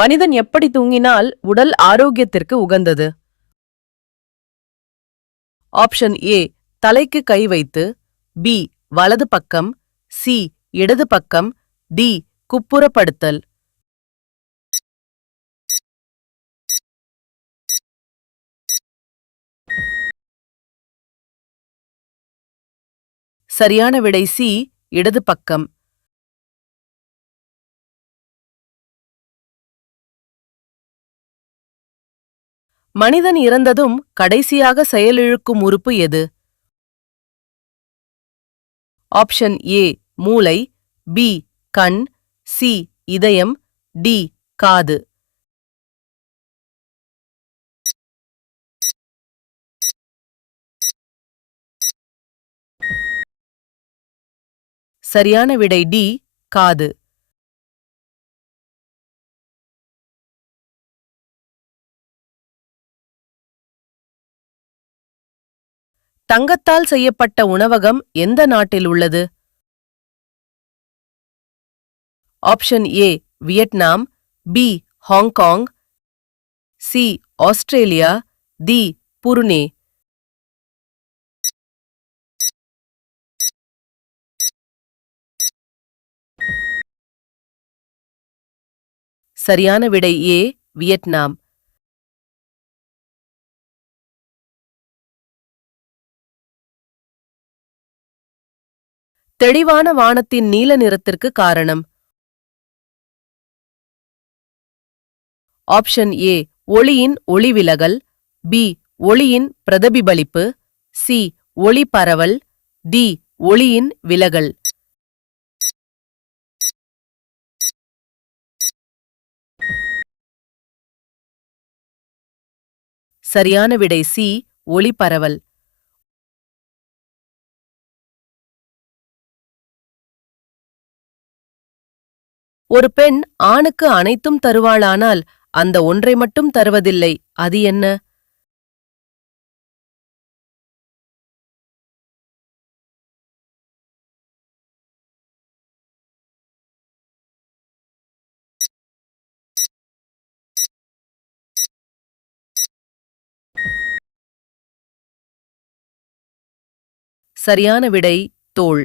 மனிதன் எப்படி தூங்கினால் உடல் ஆரோக்கியத்திற்கு உகந்தது? ஆப்ஷன் ஏ தலைக்கு கை வைத்து பி வலது பக்கம் சி இடது பக்கம் டி குப்புறப்படுத்தல். சரியான விடை சி இடது பக்கம். மனிதன் இறந்ததும் கடைசியாக செயலிழுக்கும் உறுப்பு எது? ஆப்ஷன் ஏ மூளை பி கண் சி இதயம் டி காது. சரியான விடை டி காது. தங்கத்தால் செய்யப்பட்ட உணவகம் எந்த நாட்டில் உள்ளது? Option A Vietnam B Hong Kong C Australia D Brunei. சரியான விடை ஏ வியட்நாம். தெளிவான வானத்தின் நீல நிறத்திற்கு காரணம். ஆப்ஷன் ஏ ஒளியின் ஒளிவிலகல். பி ஒளியின் பிரதிபலிப்பு. சி ஒளி பரவல் டி ஒளியின் விலகல். சரியான விடை சி ஒளி பரவல் ஒரு பெண் ஆணுக்கு அனைத்தும் தருவாளானால் அந்த ஒன்றை மட்டும் தருவதில்லை. அது என்ன? சரியான விடை தோள்